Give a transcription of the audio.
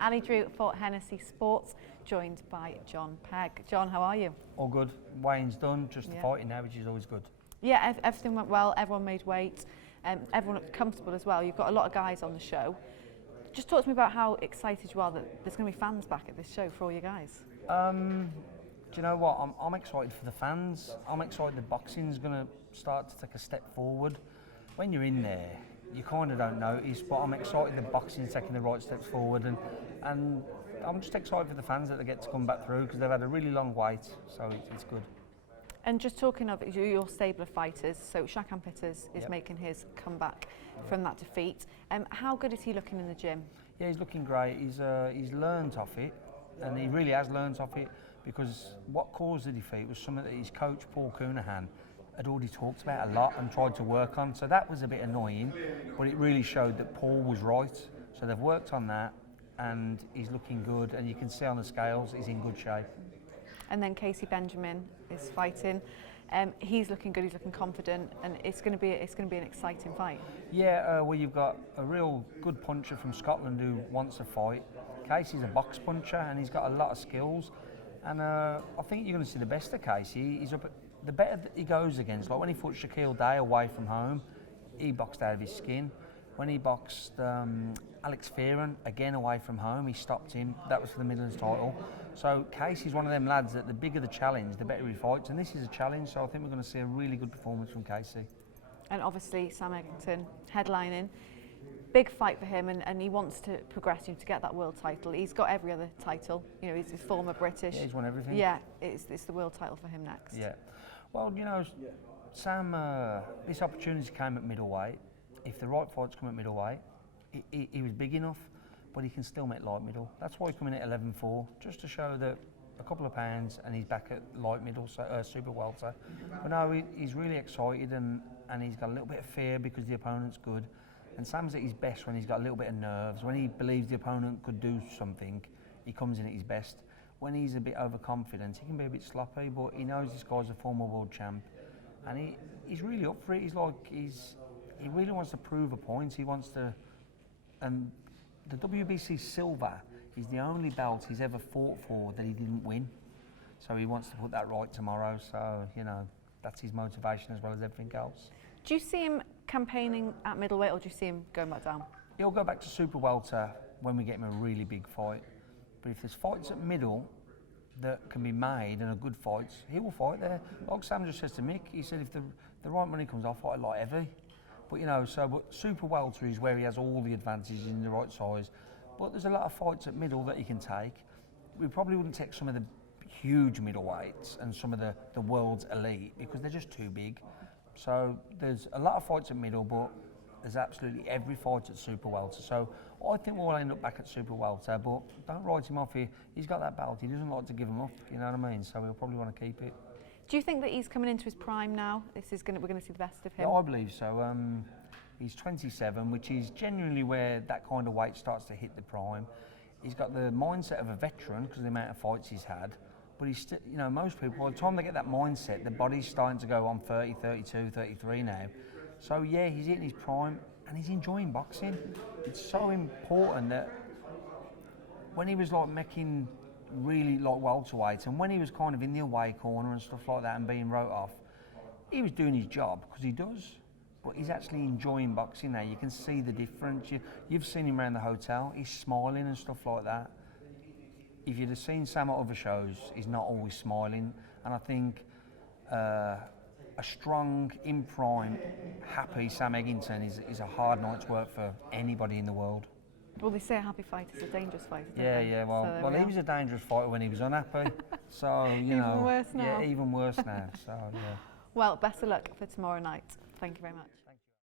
Ali Drew for Hennessy Sports, joined by Jon Pegg. Jon, how are you? All good. Weighing's done, just the fighting now, which is always good. Yeah, everything went well, everyone made weight, everyone looked comfortable as well. You've got a lot of guys on the show. Just talk to me about how excited you are that there's going to be fans back at this show for all you guys. Do you know what? I'm excited for the fans. I'm excited that boxing's going to start to take a step forward. When you're in there, you kind of don't notice, but I'm excited that boxing's taking the right steps forward, and I'm just excited for the fans that they get to come back through because they've had a really long wait, so it's good. And just talking of your stable of fighters, so Shakan Pitters is making his comeback from that defeat. How good is he looking in the gym? Yeah, he's looking great. He's learned off it, and he really has learned off it, because what caused the defeat was something that his coach, Paul Coonahan, had already talked about a lot and tried to work on. So that was a bit annoying, but it really showed that Paul was right. So they've worked on that, and he's looking good, and you can see on the scales he's in good shape. And then Casey Benjamin is fighting. He's looking good. He's looking confident, and it's going to be an exciting fight. Yeah, well, you've got a real good puncher from Scotland who wants to fight. Casey's a box puncher, and he's got a lot of skills. And I think you're going to see the best of Casey. He's up at, the better that he goes against. Like when he fought Shaquille Day away from home, he boxed out of his skin. When he boxed Alex Fearon, again away from home, he stopped him. That was for the Midlands title. So Casey's one of them lads that the bigger the challenge, the better he fights. And this is a challenge, so I think we're going to see a really good performance from Casey. And obviously Sam Eggington headlining. Big fight for him, and he wants to progress to get that world title. He's got every other title. You know, he's former British. Yeah, he's won everything. Yeah, it's the world title for him next. Yeah. Well, you know, Sam, this opportunity came at middleweight. If the right fights come at middleweight, he was big enough, but he can still make light middle. That's why he's coming at 11-4, just to show that a couple of pounds and he's back at light middle, so, super welter. But no, he's really excited, and he's got a little bit of fear because the opponent's good. And Sam's at his best when he's got a little bit of nerves. When he believes the opponent could do something, he comes in at his best. When he's a bit overconfident, he can be a bit sloppy, but he knows this guy's a former world champ. And he's really up for it. He really wants to prove a point. He wants to, and the WBC Silver is the only belt he's ever fought for that he didn't win. So he wants to put that right tomorrow. So, you know, that's his motivation as well as everything else. Do you see him campaigning at middleweight, or do you see him going back down? He'll go back to super welter when we get him a really big fight. But if there's fights at middle that can be made and are good fights, he will fight there. Like Sam just says to Mick, he said if the right money comes, I'll fight a lot heavy. But you know, but super welter is where he has all the advantages in the right size. But there's a lot of fights at middle that he can take. We probably wouldn't take some of the huge middleweights and some of the world's elite because they're just too big. So there's a lot of fights at middle, but there's absolutely every fight at super welter. So I think we'll end up back at super welter, but don't write him off here. He's got that belt. He doesn't like to give him up, you know what I mean? So we'll probably want to keep it. Do you think that he's coming into his prime now? We're going to see the best of him? Yeah, I believe so. He's 27, which is genuinely where that kind of weight starts to hit the prime. He's got the mindset of a veteran because of the amount of fights he's had. But he's still, you know, most people, by the time they get that mindset, the body's starting to go on 30, 32, 33 now. So yeah, he's hitting his prime and he's enjoying boxing. It's so important that when he was like making really like welterweight, and when he was kind of in the away corner and stuff like that and being wrote off, he was doing his job because he does. But he's actually enjoying boxing now. You can see the difference. You've seen him around the hotel. He's smiling and stuff like that. If you'd have seen Sam at other shows, he's not always smiling. And I think a strong, in prime, happy Sam Eggington is a hard night's work for anybody in the world. Well, they say a happy fight is a dangerous fight. Yeah. Well, he was a dangerous fighter when he was unhappy. So, you know. Even worse now. Yeah, even worse now. So, yeah. Well, best of luck for tomorrow night. Thank you very much.